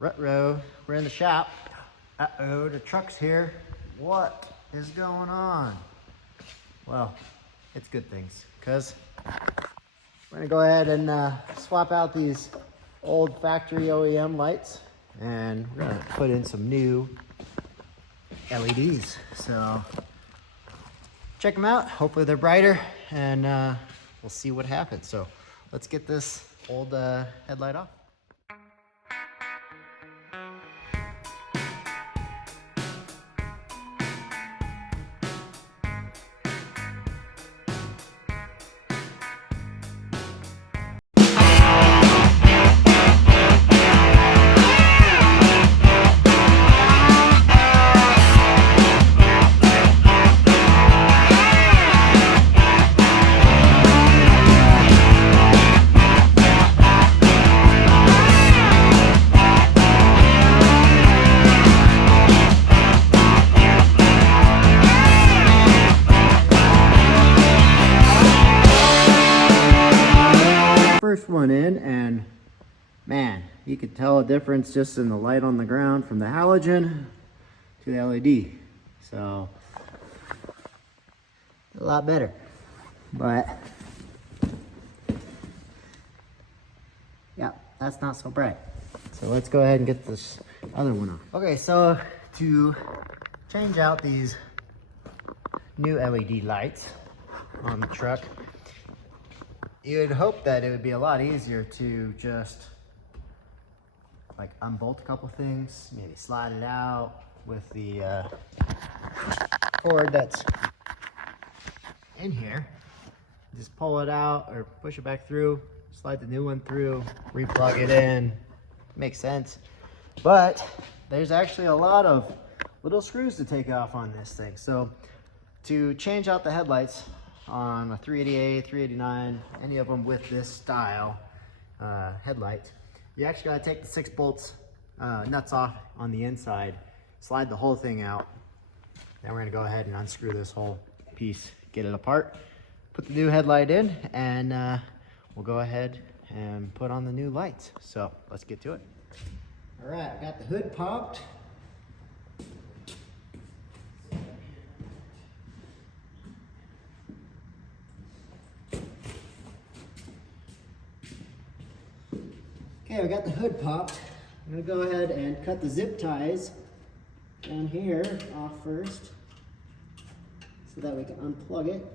Ruh-roh, we're in the shop. Uh-oh, the truck's here. What is going on? Well, it's good things, because we're gonna go ahead and swap out these old factory OEM lights, and we're gonna put in some new LEDs. So check them out. Hopefully they're brighter, and we'll see what happens. So let's get this old headlight off. First one in, and man, you could tell a difference just in the light on the ground from the halogen to the LED. So a lot better, but yeah, that's not so bright. So let's go ahead and get this other one off. Okay, so to change out these new LED lights on the truck, you'd hope that it would be a lot easier to just like unbolt a couple things, maybe slide it out with the cord that's in here. Just pull it out or push it back through, slide the new one through, replug it in. Makes sense. But there's actually a lot of little screws to take off on this thing. So to change out the headlights on a 388, 389, any of them with this style headlight, you actually got to take the 6 bolts nuts off on the inside, slide the whole thing out. Then we're going to go ahead and unscrew this whole piece, get it apart, put the new headlight in, and we'll go ahead and put on the new lights. So let's get to it. All right, I got the hood popped. Okay, we got the hood popped. I'm gonna go ahead and cut the zip ties down here off first so that we can unplug it.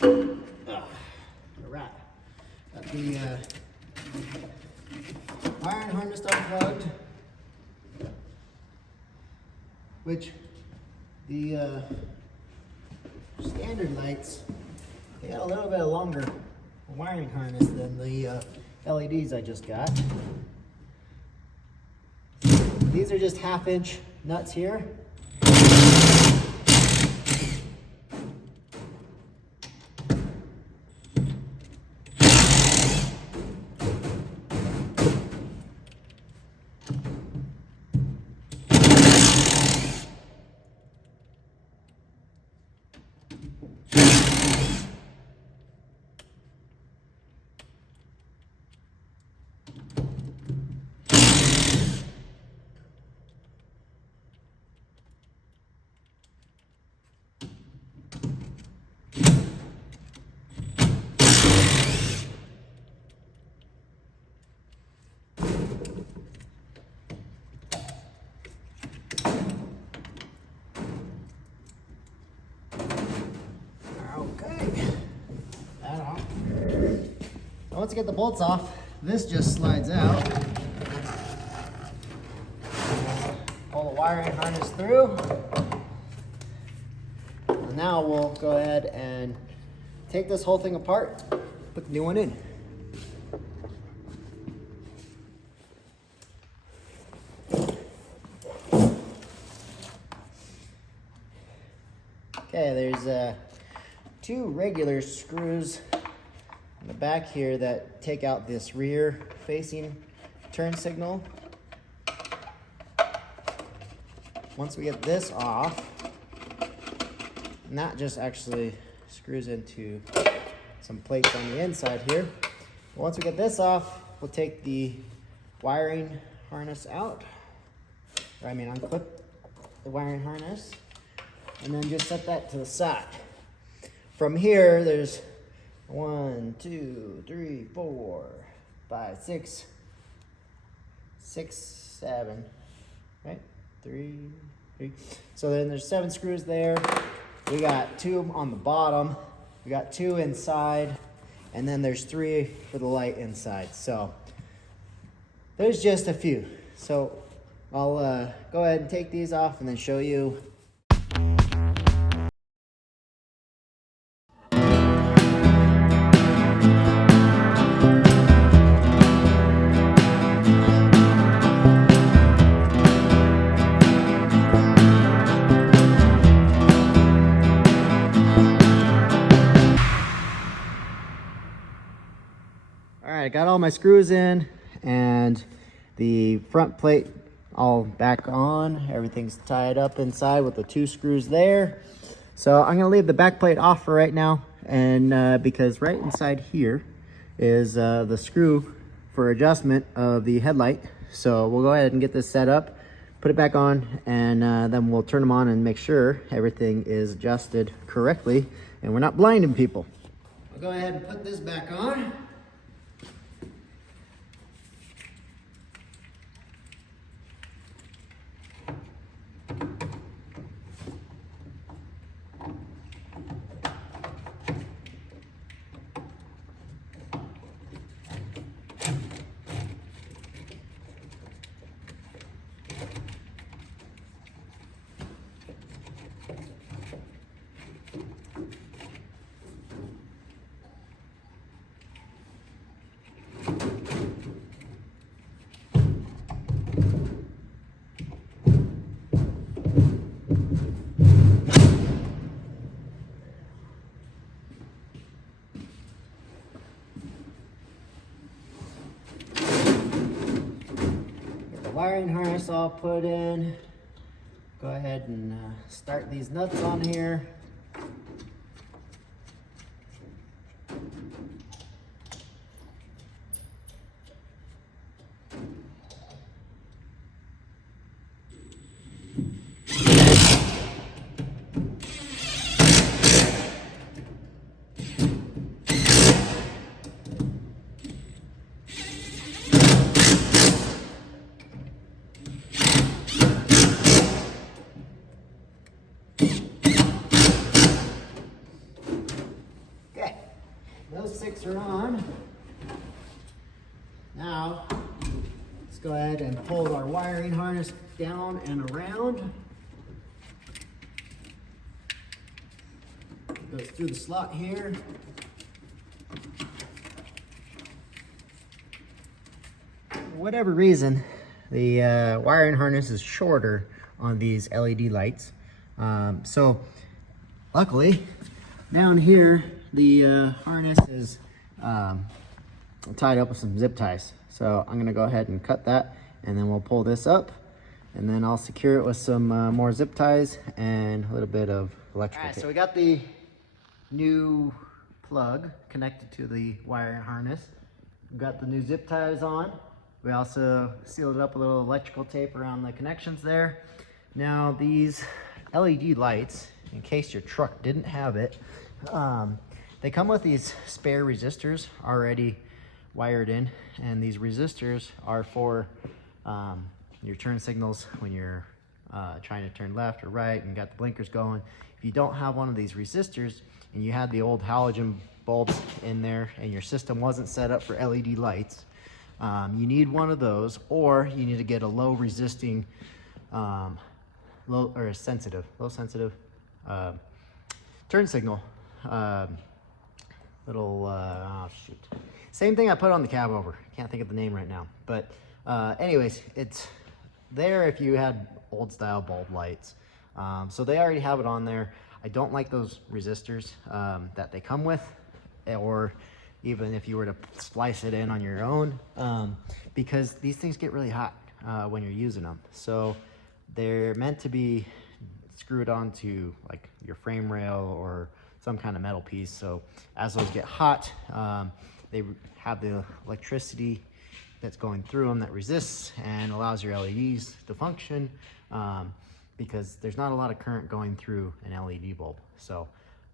All right, got the wiring harness unplugged, which the standard lights, they got a little bit longer wiring harness than the LEDs I just got. These are just 1/2-inch nuts here. Once I get the bolts off, this just slides out. Pull the wiring harness through. And now we'll go ahead and take this whole thing apart, put the new one in. Okay, there's 2 regular screws in the back here that take out this rear facing turn signal. Once we get this off, and that just actually screws into some plates on the inside here. Once we get this off, we'll take the wiring harness out. Unclip the wiring harness, and then just set that to the side. From here, there's 1, 2, 3, 4, 5, 6, 7, right? 3. So then there's 7 screws there. We got 2 on the bottom. We got 2 inside, and then there's 3 for the light inside. So there's just a few. So I'll go ahead and take these off and then show you. All right, got all my screws in and the front plate all back on. Everything's tied up inside with the 2 screws there. So I'm gonna leave the back plate off for right now, and because right inside here is the screw for adjustment of the headlight. So we'll go ahead and get this set up, put it back on, and then we'll turn them on and make sure everything is adjusted correctly and we're not blinding people. I'll go ahead and put this back on. Wiring harness all put in. Go ahead and start these nuts on here. Those 6 are on. Now, let's go ahead and pull our wiring harness down and around. It goes through the slot here. For whatever reason, the wiring harness is shorter on these LED lights. So luckily, down here, the harness is tied up with some zip ties. So I'm gonna go ahead and cut that, and then we'll pull this up, and then I'll secure it with some more zip ties and a little bit of electrical tape. So we got the new plug connected to the wiring harness. We've got the new zip ties on. We also sealed it up with a little electrical tape around the connections there. Now these LED lights, in case your truck didn't have it, they come with these spare resistors already wired in, and these resistors are for your turn signals when you're trying to turn left or right and got the blinkers going. If you don't have one of these resistors and you had the old halogen bulbs in there and your system wasn't set up for LED lights, you need one of those, or you need to get a low resisting, low sensitive turn signal. Same thing I put on the cab over. Can't think of the name right now. But anyways, it's there if you had old style bulb lights. So they already have it on there. I don't like those resistors that they come with, or even if you were to splice it in on your own, because these things get really hot when you're using them. So they're meant to be screwed onto like your frame rail or some kind of metal piece. So as those get hot, they have the electricity that's going through them that resists and allows your LEDs to function, because there's not a lot of current going through an LED bulb. So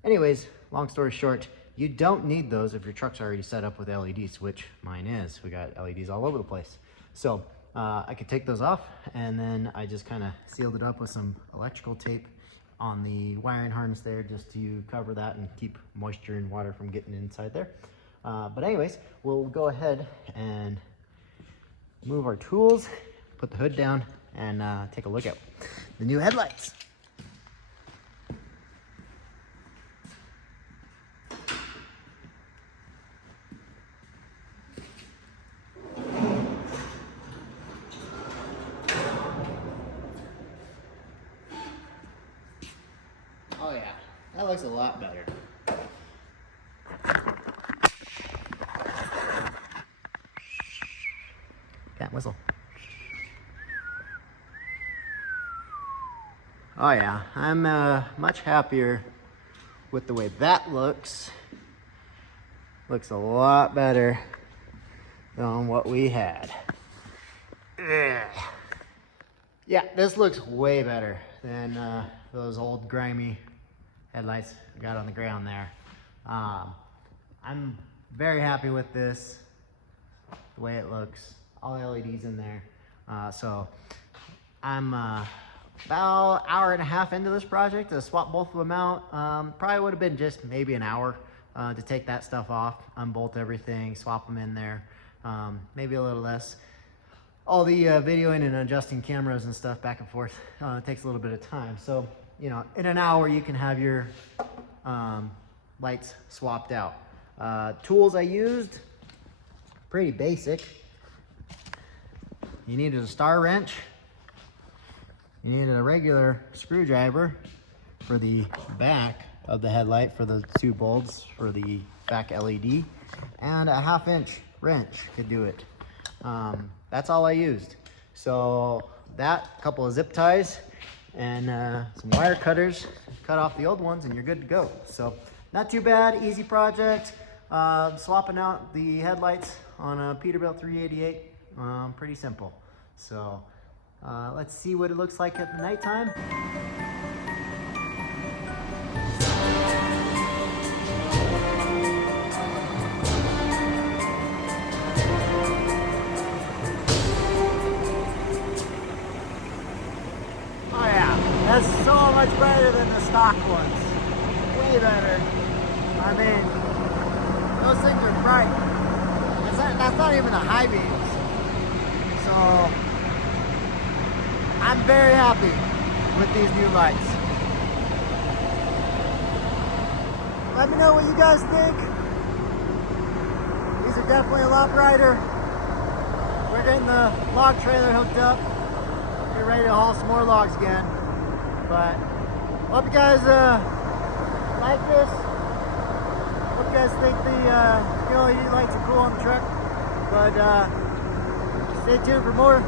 anyways, long story short, you don't need those if your truck's already set up with LEDs, which mine is. We got LEDs all over the place. So I could take those off, and then I just kind of sealed it up with some electrical tape on the wiring harness there, just to cover that and keep moisture and water from getting inside there. But anyways, we'll go ahead and move our tools, put the hood down, and take a look at the new headlights. Oh yeah, that looks a lot better. Can't whistle. Oh yeah, I'm much happier with the way that looks. Looks a lot better than what we had. Ugh. Yeah, this looks way better than those old grimy headlights we got on the ground there. I'm very happy with this, the way it looks, all LEDs in there. So I'm about an hour and a half into this project to swap both of them out. Probably would have been just maybe an hour to take that stuff off, unbolt everything, swap them in there. Maybe a little less. All the videoing and adjusting cameras and stuff back and forth takes a little bit of time. So, you know, in an hour you can have your lights swapped out. Tools I used, pretty basic. You needed a star wrench. You needed a regular screwdriver for the back of the headlight for the two bulbs for the back LED, and a 1/2-inch wrench could do it. That's all I used. So that, couple of zip ties, and some wire cutters, cut off the old ones, and you're good to go. So not too bad, easy project. Swapping out the headlights on a Peterbilt 388, pretty simple. So let's see what it looks like at the nighttime. Oh yeah, that's so much better than the stock ones. Way better. I mean, those things are bright. That's not even the high beams. So I'm very happy with these new lights. Let me know what you guys think. These are definitely a lot brighter. We're getting the log trailer hooked up. Get ready to haul some more logs again. But hope you guys like this. Hope you guys think the LED lights are cool on the truck. But stay tuned for more.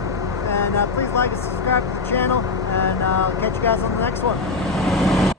And please like and subscribe to the channel. And I'll catch you guys on the next one.